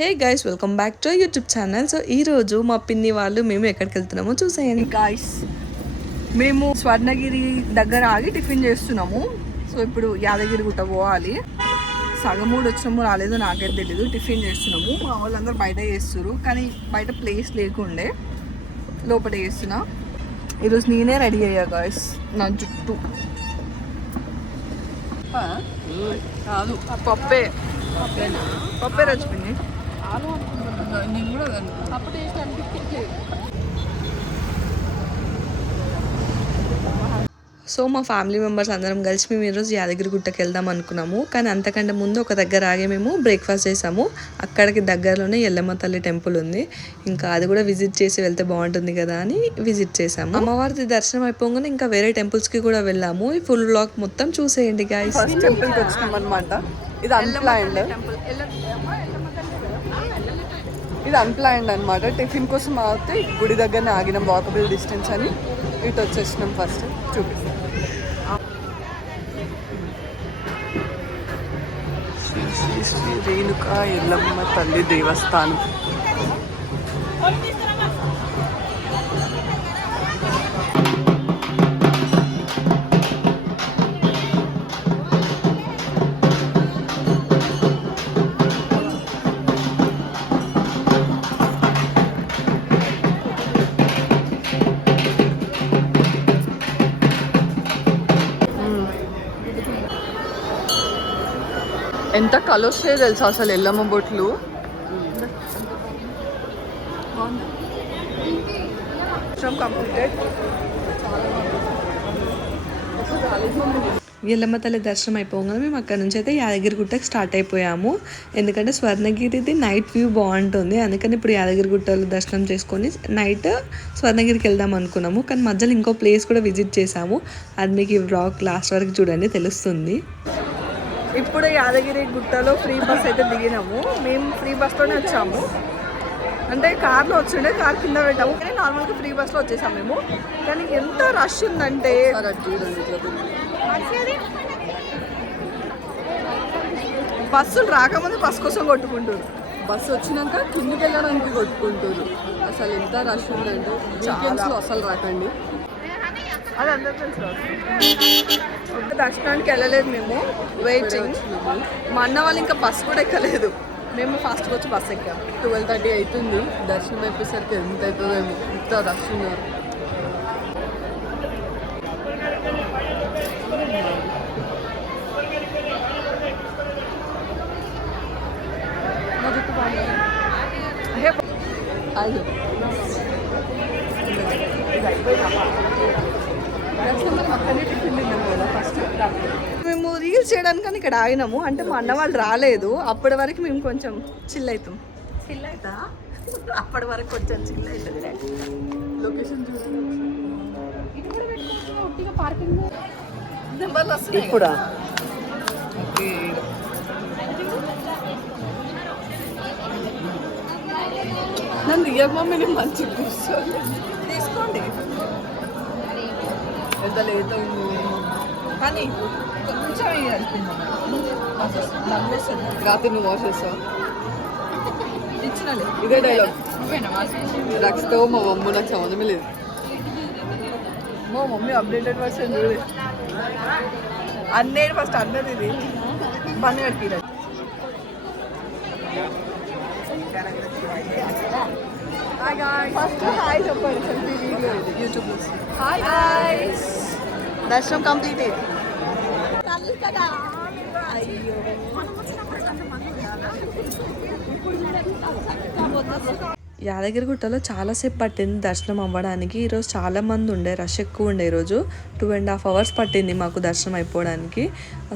Hey guys, welcome back to YouTube channel. So ఈరోజు మా పిన్ని వాళ్ళు మేము ఎక్కడికి వెళ్తున్నామో చూసేయండి. గాయస్, మేము స్వర్ణగిరి దగ్గర ఆగి టిఫిన్ చేస్తున్నాము. సో ఇప్పుడు యాదగిరి గుట్ట పోవాలి. సగం మూడు వచ్చినాము రాలేదో నాకైతే తెలీదు. టిఫిన్ చేస్తున్నాము. మా వాళ్ళందరూ బయట చేస్తున్నారు, కానీ బయట ప్లేస్ లేకుండే లోపల చేస్తున్నా. ఈరోజు నేనే రెడీ అయ్యా గాయస్. నా జుట్టు కాదు, పప్పే పప్పే రచిపోయింది. నేను కూడా అప్పుడు టేస్ట్ అనిపించలేదు. సో మా ఫ్యామిలీ మెంబర్స్ అందరం కలిసి మేము ఈరోజు యాదగిరి గుట్టకి వెళ్దాం అనుకున్నాము. కానీ అంతకంటే ముందు ఒక దగ్గర ఆగి మేము బ్రేక్ఫాస్ట్ చేసాము. అక్కడికి దగ్గరలోనే ఎల్లమ్మ తల్లి టెంపుల్ ఉంది. ఇంకా అది కూడా విజిట్ చేసి వెళ్తే బాగుంటుంది కదా అని విజిట్ చేసాము. అమ్మవారి దర్శనం అయిపోగానే ఇంకా వేరే టెంపుల్స్కి కూడా వెళ్ళాము. ఈ ఫుల్ వ్లాగ్ మొత్తం చూసేయండి గాయ్స్. ఫస్ట్ టెంపుల్కి వచ్చినాం అనమాట. ఇది అన్ప్లాన్డ్, అనమాట. టిఫిన్ కోసం అయితే గుడి దగ్గరనే ఆగినాం, వాకబుల్ డిస్టెన్స్ అని. ఇటు వచ్చేసినాం. ఫస్ట్ చూపిస్తాం. శ్రీ రేణుకా ఎల్లమ్మ తల్లి దేవస్థానం. ఎంత కలొస్తాయో తెలుసా అసలు ఎల్లమ్మ బొట్లు. ఎల్లమ్మ తల్లి దర్శనం అయిపోగానే మేము అక్కడ నుంచి అయితే యాదగిరి గుట్టకి స్టార్ట్ అయిపోయాము. ఎందుకంటే స్వర్ణగిరిది నైట్ వ్యూ బాగుంటుంది. అందుకని ఇప్పుడు యాదగిరి గుట్టలో దర్శనం చేసుకొని నైట్ స్వర్ణగిరికి వెళ్దాం అనుకున్నాము. కానీ మధ్యలో ఇంకో ప్లేస్ కూడా విజిట్ చేసాము. అది మీకు ఈ వ్లాగ్ లాస్ట్ వరకు చూడండి, తెలుస్తుంది. ఇప్పుడు యాదగిరి గుట్టలో ఫ్రీ బస్ అయితే దిగినాము. మేము ఫ్రీ బస్తోనే వచ్చాము. అంటే కార్లో వచ్చిండే, కార్ కింద పెట్టాము. కానీ నార్మల్గా ఫ్రీ బస్లో వచ్చేసాము మేము. కానీ ఎంత రష్ ఉందంటే బస్సులు రాకముందు బస్ కోసం కొట్టుకుంటారు, బస్సు వచ్చినాక కిందికి వెళ్ళడానికి కొట్టుకుంటారు. అసలు ఎంత రష్ ఉందంటే వీకెండ్స్లో అసలు రాకండి. అది అందరూ తెలుసు. దర్శనానికి వెళ్ళలేదు మేము, వెయిటింగ్. మా అన్న వాళ్ళు ఇంకా బస్ కూడా ఎక్కలేదు. మేము ఫాస్ట్గా వచ్చి బస్ ఎక్కాము. 12:30 అవుతుంది. దర్శనం అయిపోయేసరికి ఎంత అవుతుందేమో, ఇంత రష్ ఉన్నారు. మేము రీల్స్ చేయడానికి ఇక్కడ ఆగినాము. అంటే మా అన్న వాళ్ళు రాలేదు. అప్పటి వరకు మేము కొంచెం చిల్ అవుతాం. చిల్ అవుతా అప్పటి వరకు కొంచెం చిల్ అవుతుంది. లొకేషన్ ఇప్పుడా నన్ను రియల్ మమ్మీని మంచి కూర్చోండి, తీసుకోండి. ఎంత లేట్ అయింది కానీ కొంచెం రాత్రి నువ్వు వాష్ చేస్తావు. ఇచ్చినాలి ఇదే డైలాగ్. రక్స్తో మా మమ్మీ నాకు సంబంధమే లేదు. మా మమ్మీ అప్డేటెడ్ వర్షన్ చూడలేదు. అన్నేది ఫస్ట్ అన్నది ఇది పని కట్టిరా. ఫస్ట్ హాయ్ చెప్పండి. సెల్ఫీ వీడియో ఇది యూట్యూబ్లో. హాయ్ గాయ్స్, దర్శనం కంప్లీట్ అయింది. యాదగిరిగుట్టలో చాలాసేపు పట్టింది దర్శనం అవ్వడానికి. ఈరోజు చాలా మంది ఉండే, రష్ ఎక్కువ ఉండే. ఈరోజు 2.5 hours పట్టింది మాకు దర్శనం అయిపోవడానికి.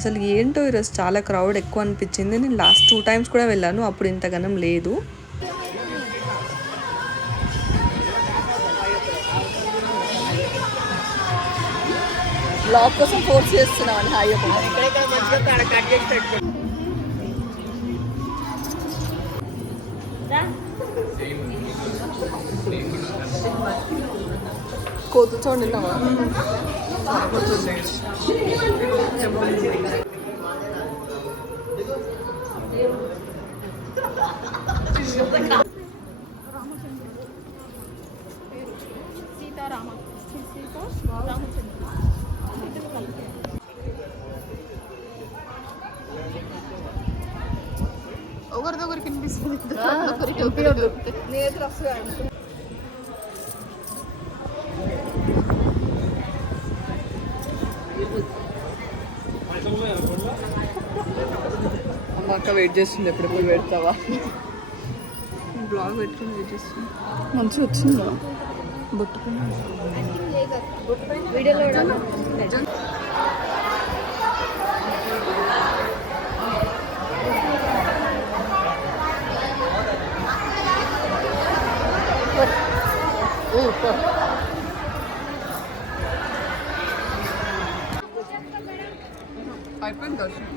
అసలు ఏంటో ఈరోజు చాలా క్రౌడ్ ఎక్కువ అనిపించింది. నేను లాస్ట్ 2 times కూడా వెళ్ళాను, అప్పుడు ఇంతగానం లేదు. బ్లాగ్ కోసం ఫోర్స్ చేస్తున్నామని హాయ్ కోతు చూడండిన్నావా. ఒకరిదొకరికి వినిపిస్తుంది. నేత్ర వస్తుంది. అమ్మ అక్క వెయిట్ చేస్తుంది, ఎప్పుడెప్పుడు పెడతావా బ్లాగ్ పెట్టుకుని వెయిట్ చేస్తుంది. మంచిగా వచ్చిందా బొట్టుకున్నా అయిపోయింది దర్శనం.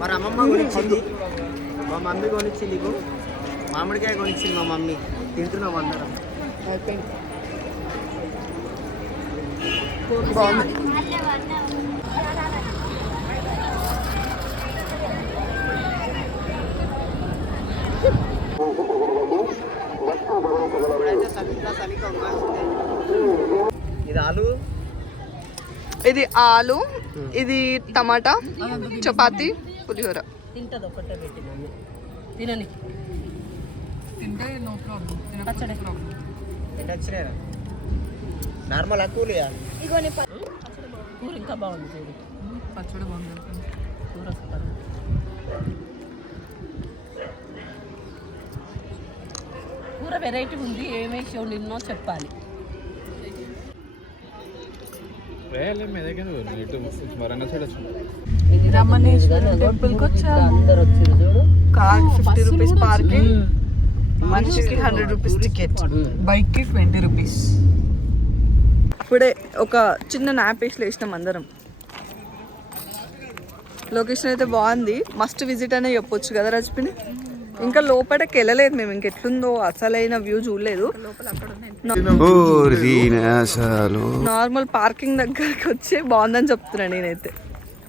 మరి అమ్మమ్మ కొనిచ్చింది, మా మమ్మీ కొనిచ్చింది, నీకు మామిడికాయ కొనిచ్చింది మా మమ్మీ. తింటున్నాం అందరం. అయిపోయింది. బాగుంది. ఇది ఆలు, ఇది ఆలు, ఇది టమాటా, చపాతి, పులిహోర. తింటది ఒకటే పెట్టి మమ్మీ తినని తింటే నో ప్రాబ్లం. పచ్చడి ఎన్ని వచ్చినాయి నార్మల్ కూలియా? కూర ఇంకా బాగుంది చూడు, పచ్చడి బాగుంది. కూర సూపర్. కూర వెరైటీ ఉంది, ఏమేసి వండినో చెప్పాలి. రమణేశ్వర టెంపుల్కి వచ్చాము. అందరు వచ్చారు చూడు. కార్ 50 రూపీస్ పార్కింగ్, మనిషికి 100 రూపీస్ టికెట్, బైక్కి 20 రూపీస్. ఇప్పుడే ఒక చిన్న నాప్ వేసి లేసినాం అందరం. లొకేషన్ అయితే బాగుంది, మస్ట్ విజిట్ అనే చెప్పొచ్చు కదా రజపిని. ఇంకా లోపలికి వెళ్ళలేదు మేము, ఇంకెట్లుందో అసలైన వ్యూ చూడలేదు. నార్మల్ పార్కింగ్ దగ్గరికి వచ్చి బాగుందని చెప్తున్నా నేనైతే.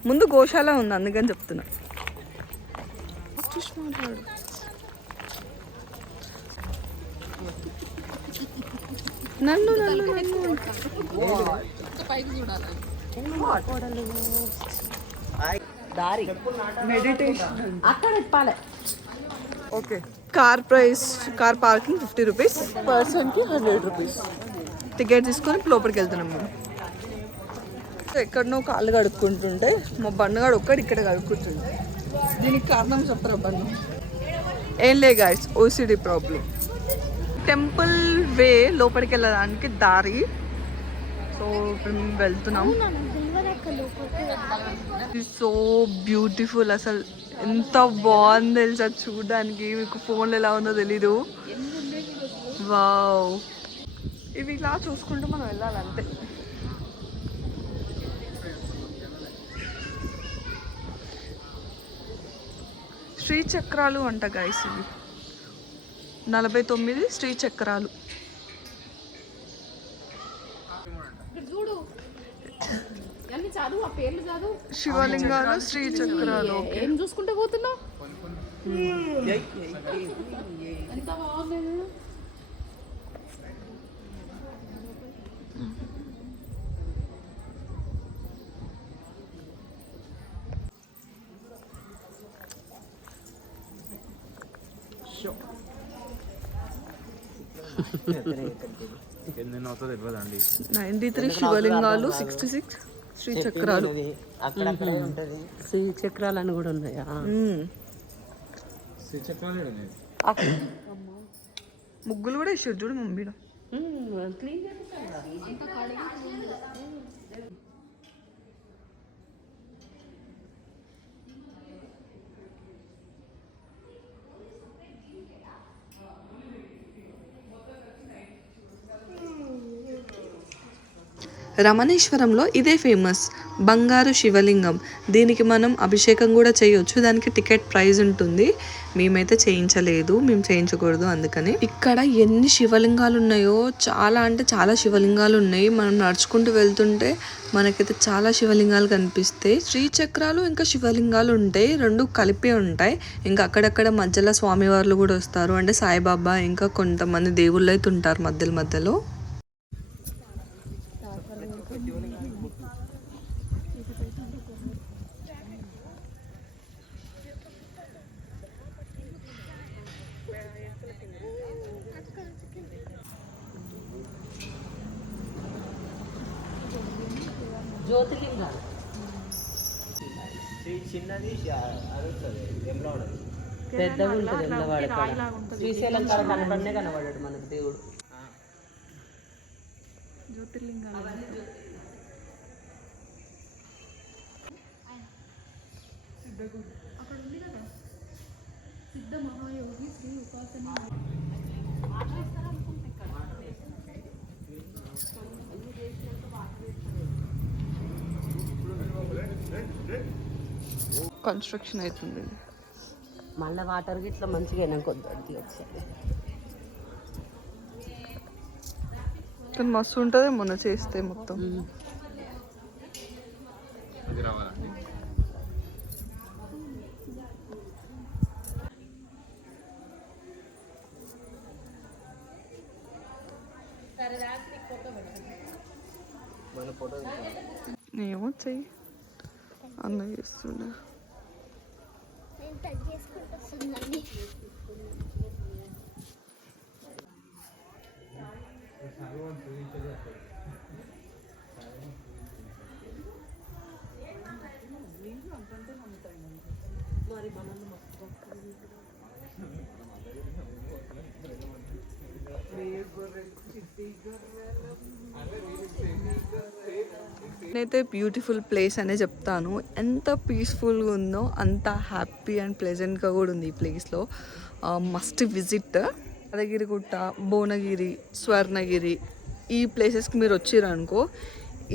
ముందు గోశాల ఉంది అందుకని చెప్తున్నా. నన్ను దారి మెడిటేషన్ అక్కడ ఇప్పాలి. Okay. Car price, car parking 50 rupees, పర్సన్కి 100 రూపీస్. టికెట్ తీసుకొని లోపలికి వెళ్తున్నాం మేము. ఎక్కడనో కాళ్ళు కడుక్కుంటుంటే మా బండుగాడు ఒక్కడు ఇక్కడ కడుక్కుంటుంది. దీనికి కారణం చెప్పరా బండు? ఏం లే గాయస్, ఓసిడి ప్రాబ్లం. టెంపుల్ వే లోపలికి వెళ్ళడానికి దారి. సో ఇప్పుడు మేము వెళ్తున్నాం. సో బ్యూటిఫుల్, అసలు ఎంత బాగుంది తెలుసా చూడడానికి. మీకు ఫోన్లో ఎలా ఉందో తెలీదు. వావ్, ఇవి ఇలా చూసుకుంటూ మనం వెళ్ళాలంతే. శ్రీ చక్రాలు అంట గైస్, ఇవి 49 శ్రీ చక్రాలు. శివలింగాలు, శ్రీ చక్రాలు. ఏం చూసుకుంటూ పోతున్నావు? ఎంత బాగుంది. ఎన్ని అవుతుందో తెలియదండి. 93 శివలింగాలు, 66 శ్రీ చక్రాలు. అక్కడక్కడే ఉంటది. శ్రీ చక్రాలు కూడా ఉన్నాయా? ముగ్గులు కూడా ఇచ్చారు చూడు మమ్మీ. క్లీన్ రమణేశ్వరంలో ఇదే ఫేమస్ బంగారు శివలింగం. దీనికి మనం అభిషేకం కూడా చేయొచ్చు. దానికి టికెట్ ప్రైస్ ఉంటుంది. మేమైతే చేయించలేదు, మేము చేయించకూడదు అందుకని. ఇక్కడ ఎన్ని శివలింగాలు ఉన్నాయో, చాలా అంటే చాలా శివలింగాలు ఉన్నాయి. మనం నడుచుకుంటూ వెళ్తుంటే మనకైతే చాలా శివలింగాలు కనిపిస్తాయి. శ్రీచక్రాలు ఇంకా శివలింగాలు ఉంటాయి, రెండు కలిపి ఉంటాయి. ఇంకా అక్కడక్కడ మధ్యలో స్వామివార్లు కూడా వస్తారు, అంటే సాయిబాబా ఇంకా కొంతమంది దేవుళ్ళు అయితే ఉంటారు మధ్యలో. జ్యోతిలింగాలు చిన్నది అడుగుతుంది ఎంబ్లాడర్ పెద్దగా ఉంటుంది ఎండవాడ శ్రీశైలం కాడ కనపడనే కనబడాడు మనకు దేవుడు. అక్కడ ఉంది కదా సిద్ధ మహాయోగి శ్రీ ఉపాసన. కన్స్ట్రక్షన్ అవుతుంది. మళ్ళీ వాటర్ గిట్లా మంచిగా అయినా కొద్ది ఒకసారి కానీ మస్తు ఉంటుంది మొన్న చేస్తే మొత్తం. ఏమో చెయ్యి అన్న చేస్తుండే. నేనైతే బ్యూటిఫుల్ ప్లేస్ అనే చెప్తాను. ఎంత పీస్ఫుల్గా ఉందో అంత హ్యాపీ అండ్ ప్లెజెంట్గా కూడా ఉంది ఈ ప్లేస్లో. Must visit. యాదగిరిగుట్ట, భువనగిరి, స్వర్ణగిరి ఈ ప్లేసెస్కి మీరు వచ్చిరనుకో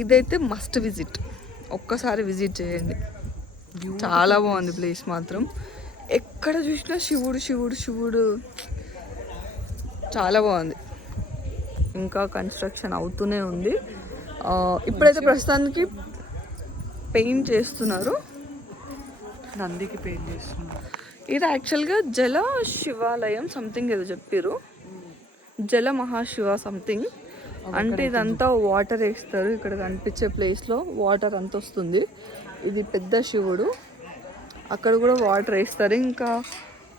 ఇదైతే మస్ట్ విజిట్. ఒక్కసారి విజిట్ చేయండి, చాలా బాగుంది ప్లేస్ మాత్రం. ఎక్కడ చూసినా శివుడు శివుడు శివుడు, చాలా బాగుంది. ఇంకా కన్స్ట్రక్షన్ అవుతూనే ఉంది. ఇప్పుడైతే ప్రస్తుతానికి పెయింట్ చేస్తున్నారు, నందికి పెయింట్ చేస్తున్నారు. ఇది యాక్చువల్గా జల శివాలయం సంథింగ్ ఏదో చెప్పారు, జల మహాశివ సంథింగ్. అంటే ఇదంతా వాటర్ వేస్తారు, ఇక్కడ కనిపించే ప్లేస్లో వాటర్ అంతా వస్తుంది. ఇది పెద్ద శివుడు, అక్కడ కూడా వాటర్ వేస్తారు. ఇంకా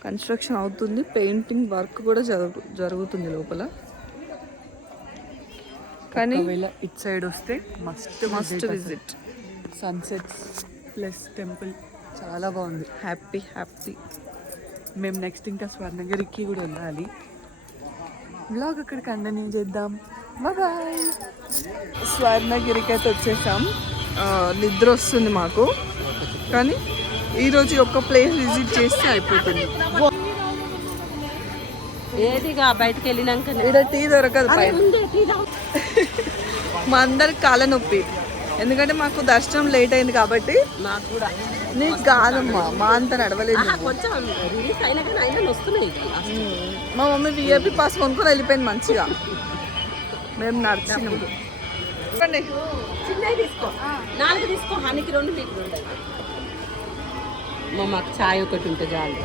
కన్స్ట్రక్షన్ అవుతుంది, పెయింటింగ్ వర్క్ కూడా జరుగుతుంది లోపల. కానీ ఇట్ సైడ్ వస్తే must visit. Sunsets plus temple చాలా బాగుంది. Happy happy. మేము నెక్స్ట్ ఇంకా స్వర్ణగిరికి కూడా వెళ్ళాలి. బ్లాగ్ అక్కడ కంటిన్యూ చేద్దాం. బాయ్. స్వర్ణగిరికి అయితే వచ్చేసాం. నిద్ర వస్తుంది మాకు, కానీ ఈరోజు ఒక్క ప్లేస్ విజిట్ చేస్తే అయిపోతుంది. ఏదిగా బయటకు వెళ్ళినాక ఇక్కడ టీ దొరకదు పైన. మా అందరికి కాళ్ళ నొప్పి, ఎందుకంటే మాకు దర్శనం లేట్ అయింది కాబట్టి. నాకు కూడా నీకు కాదమ్మా, మా అంత నడవలేదు. కొంచెం రిలీజ్ అయినా కానీ అయినా వస్తున్నాయి. మా మమ్మీ విఐపి పాస్ కొనుక్కొని వెళ్ళిపోయింది మంచిగా. మేము నడిచినాము. చిన్నవి తీసుకో, 4 తీసుకో, హనీకి 2 మీకు 2. మాకు ఛాయ్ ఒకటి ఉంటే చాలు.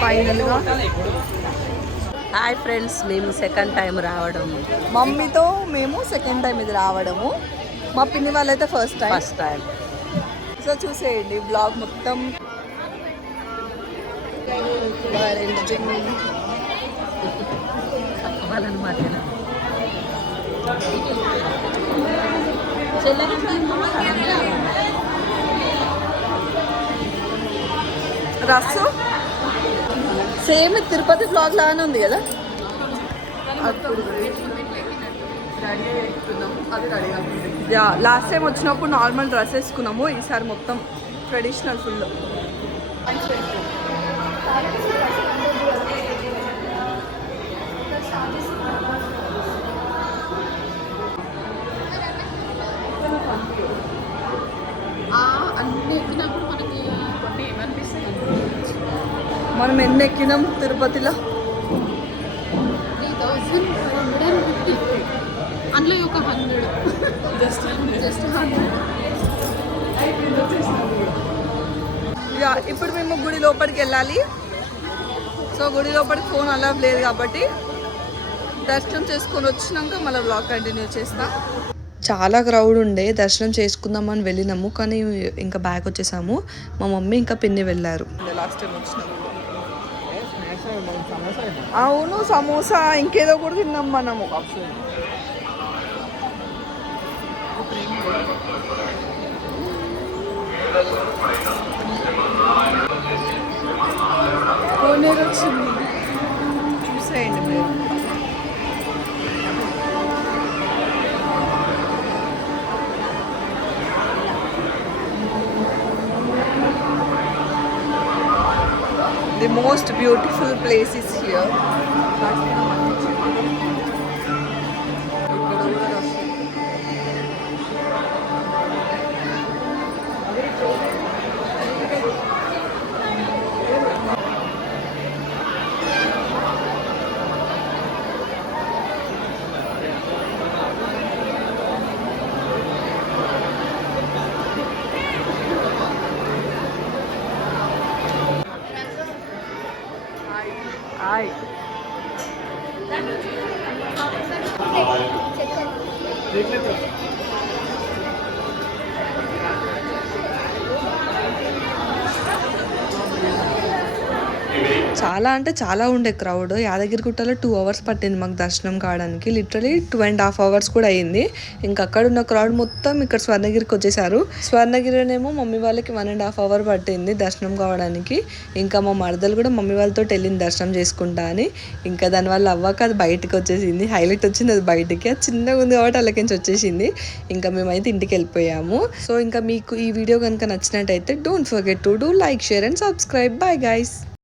ఫైనల్గా హాయ్ ఫ్రెండ్స్, మేము సెకండ్ టైం రావడం. మమ్మీతో మేము సెకండ్ టైం ఇది రావడము. మా పిన్ని వాళ్ళైతే ఫస్ట్ టైం. సో చూసేయండి బ్లాగ్ మొత్తం. రస్సు సేమ్ తిరుపతి బ్లాగ్ లాగానే ఉంది కదా. లాస్ట్ టైం వచ్చినప్పుడు నార్మల్ డ్రెస్ వేసుకున్నాము, ఈసారి మొత్తం ట్రెడిషనల్ ఫుల్. అన్ని ఎక్కినప్పుడు మనకి కొన్ని ఏమనిపిస్తాయి మనం ఎన్ని ఎక్కినాం తిరుపతిలో? 3550 అందులో ఒక 100 జస్ట్ 100. యా, ఇప్పుడు మేము గుడి లోపలికి వెళ్ళాలి. సో గుడి లోపలికి ఫోన్ అలౌ లేదు కాబట్టి దర్శనం చేసుకొని వచ్చినాక మళ్ళీ బ్లాగ్ కంటిన్యూ చేస్తా. చాలా క్రౌడ్ ఉండే, దర్శనం చేసుకుందామని వెళ్ళినాము కానీ ఇంకా బ్యాక్ వచ్చేసాము. మా మమ్మీ ఇంకా పిన్ని వెళ్ళారు. లాస్ట్ టైం వచ్చినాము. అవును, సమోసా ఇంకేదో కూడా తిన్నాం మనము. వచ్చింది చూసేయండి మీరు. The most beautiful place is here. Hi. చాలా అంటే చాలా ఉండే క్రౌడ్. యాదగిరిగుట్టలో 2 hours పట్టింది మాకు దర్శనం కావడానికి. లిటరలీ 2.5 hours కూడా అయింది. ఇంకా అక్కడ ఉన్న క్రౌడ్ మొత్తం ఇక్కడ స్వర్ణగిరికి వచ్చేసారు. స్వర్ణగిరినేమో మమ్మీ వాళ్ళకి 1.5 hour పట్టింది దర్శనం కావడానికి. ఇంకా మా మరదలు కూడా మమ్మీ వాళ్ళతో వెళ్ళింది దర్శనం చేసుకుంటా అని. ఇంకా దానివల్ల అవ్వక అది బయటకు వచ్చేసింది. హైలైట్ వచ్చింది అది బయటికి. అది చిన్నగా ఉంది కాబట్టి అలాగేంచి వచ్చేసింది. ఇంకా మేమైతే ఇంటికి వెళ్ళిపోయాము. సో ఇంకా మీకు ఈ వీడియో కనుక నచ్చినట్టయితే don't forget to do like, share and subscribe. Bye guys.